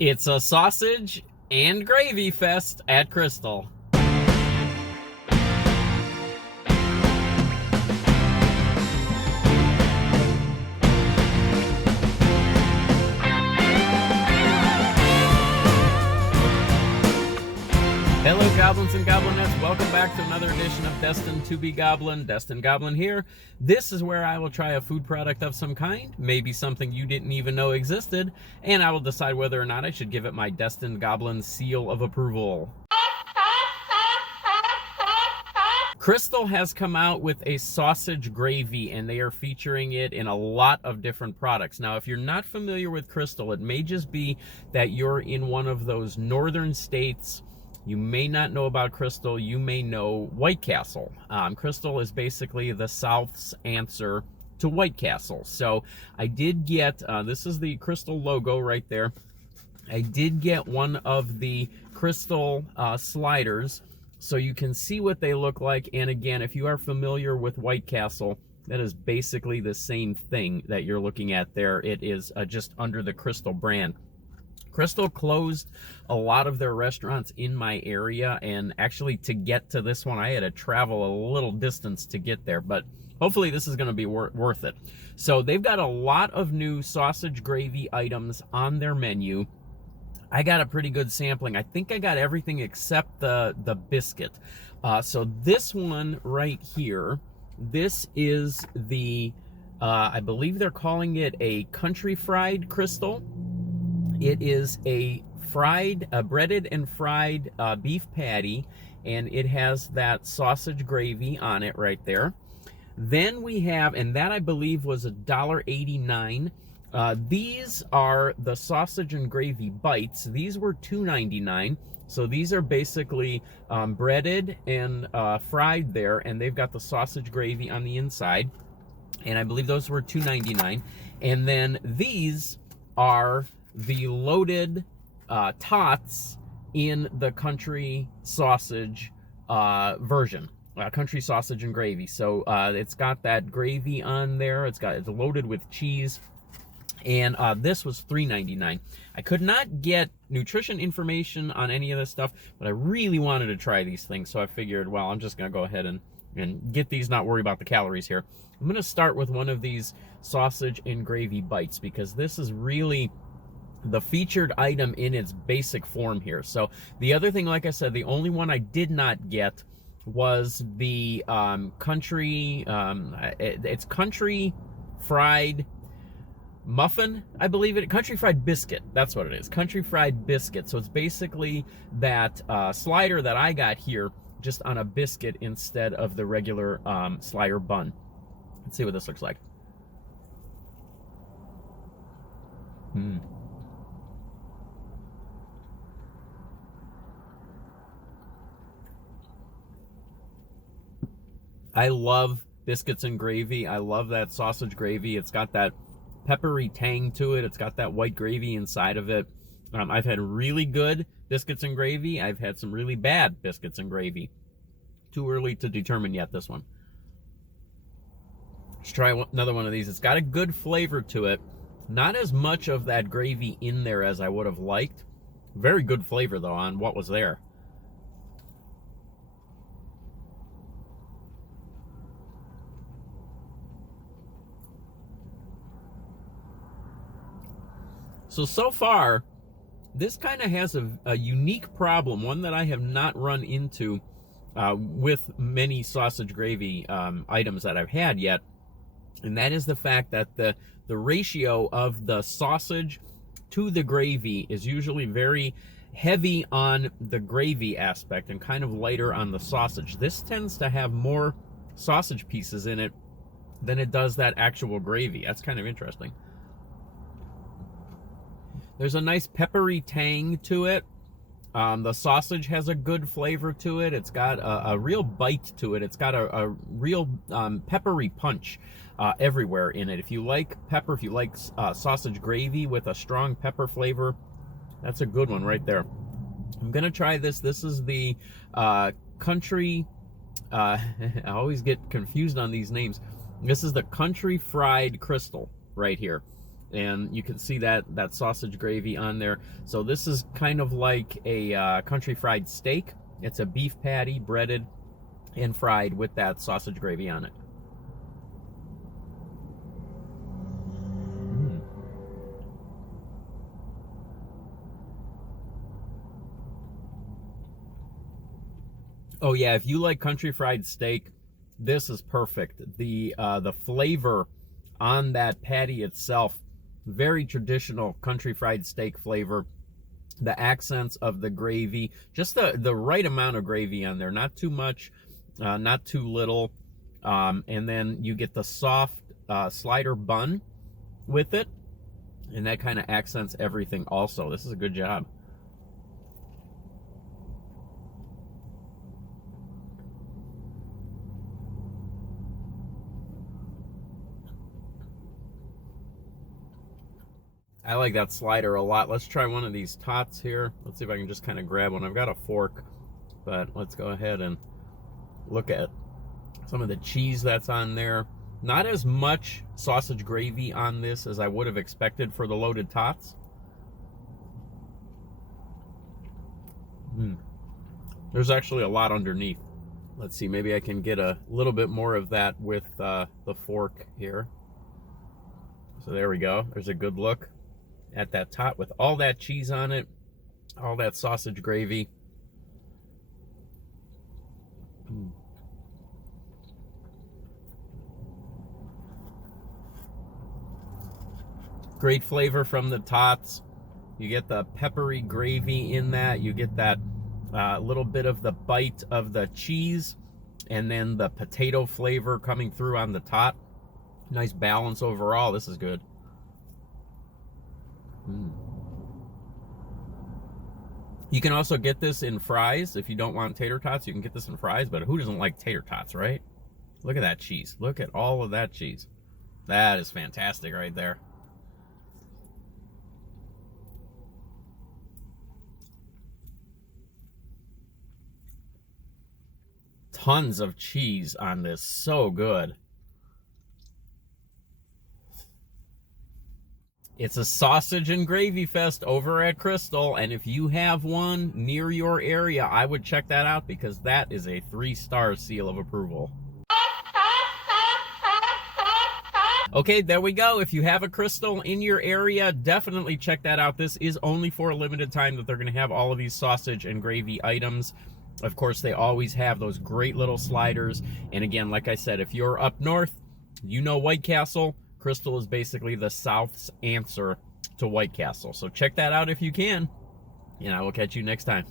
It's a sausage and gravy fest at Krystal. Hello, goblins and goblinettes. Welcome back to another edition of Destined to be Goblin. Destined Goblin here. This is where I will try a food product of some kind, maybe something you didn't even know existed, and I will decide whether or not I should give it my Destined Goblin seal of approval. Krystal has come out with a sausage gravy, and they are featuring it in a lot of different products. Now, if you're not familiar with Krystal, it may just be that you're in one of those northern states. You may not know about Krystal. You may know White Castle. Krystal is basically the South's answer to White Castle. So I did get, this is the Krystal logo right there. I did get one of the Krystal sliders, so you can see what they look like. And again, if you are familiar with White Castle, that is basically the same thing that you're looking at there. It is just under the Krystal brand. Krystal closed a lot of their restaurants in my area, and actually to get to this one, I had to travel a little distance to get there, but hopefully this is going to be worth it. So they've got a lot of new sausage gravy items on their menu. I got a pretty good sampling. I think I got everything except the biscuit. So this one right here, this is the, I believe they're calling it a country fried Krystal. It is a breaded and fried beef patty, and it has that sausage gravy on it right there. Then we have, and that I believe was $1.89. These are the sausage and gravy bites. These were $2.99. So these are basically breaded and fried there, and they've got the sausage gravy on the inside. And I believe those were $2.99. And then these are the Loaded Tots in the country sausage version, country sausage and gravy. So it's got that gravy on there. It's loaded with cheese, and this was $3.99. I could not get nutrition information on any of this stuff, but I really wanted to try these things, so I figured, well, I'm just gonna go ahead and get these, not worry about the calories here. I'm gonna start with one of these sausage and gravy bites, because this is really the featured item in its basic form here. So the other thing, like I said, the only one I did not get was the country, it's country fried muffin, I believe it, country fried biscuit. That's what it is, country fried biscuit. So it's basically that slider that I got here, just on a biscuit instead of the regular slider bun. Let's see what this looks like. I love biscuits and gravy. I love that sausage gravy. It's got that peppery tang to it. It's got that white gravy inside of it. I've had really good biscuits and gravy. I've had some really bad biscuits and gravy. Too early to determine yet, this one. Let's try another one of these. It's got a good flavor to it. Not as much of that gravy in there as I would have liked. Very good flavor, though, on what was there. So far, this kind of has a unique problem, one that I have not run into with many sausage gravy items that I've had yet, and that is the fact that the ratio of the sausage to the gravy is usually very heavy on the gravy aspect and kind of lighter on the sausage. This tends to have more sausage pieces in it than it does that actual gravy. That's kind of interesting. There's a nice peppery tang to it. The sausage has a good flavor to it. It's got a real bite to it. It's got a real peppery punch everywhere in it. If you like pepper, if you like sausage gravy with a strong pepper flavor, that's a good one right there. I'm gonna try this. This is the country, I always get confused on these names. This is the country fried Krystal right here. and you can see that sausage gravy on there. So this is kind of like a country fried steak. It's a beef patty breaded and fried with that sausage gravy on it. Oh yeah, if you like country fried steak, this is perfect. The flavor on that patty itself, very traditional country fried steak flavor. The accents of the gravy, just the right amount of gravy on there, not too much, not too little. And then you get the soft slider bun with it, and that kind of accents everything also. This is a good job. I like that slider a lot. Let's try one of these tots here. Let's see if I can just kind of grab one. I've got a fork, but let's go ahead and look at some of the cheese that's on there. Not as much sausage gravy on this as I would have expected for the Loaded Tots. There's actually a lot underneath. Let's see, maybe I can get a little bit more of that with the fork here. So there we go. There's a good look at that tot with all that cheese on it, all that sausage gravy. Great flavor from the tots. You get the peppery gravy in that. You get that little bit of the bite of the cheese, and then the potato flavor coming through on the tot. Nice balance overall. This is good. You can also get this in fries. If you don't want tater tots, you can get this in fries, but who doesn't like tater tots, right? Look at that cheese. Look at all of that cheese. That is fantastic right there. Tons of cheese on this. So good. It's a sausage and gravy fest over at Krystal, and if you have one near your area, I would check that out because that is a 3-star seal of approval. Okay, there we go. If you have a Krystal in your area, definitely check that out. This is only for a limited time that they're going to have all of these sausage and gravy items. Of course, they always have those great little sliders. And again, like I said, if you're up north, you know White Castle. Krystal is basically the South's answer to White Castle. So check that out if you can, and I will catch you next time.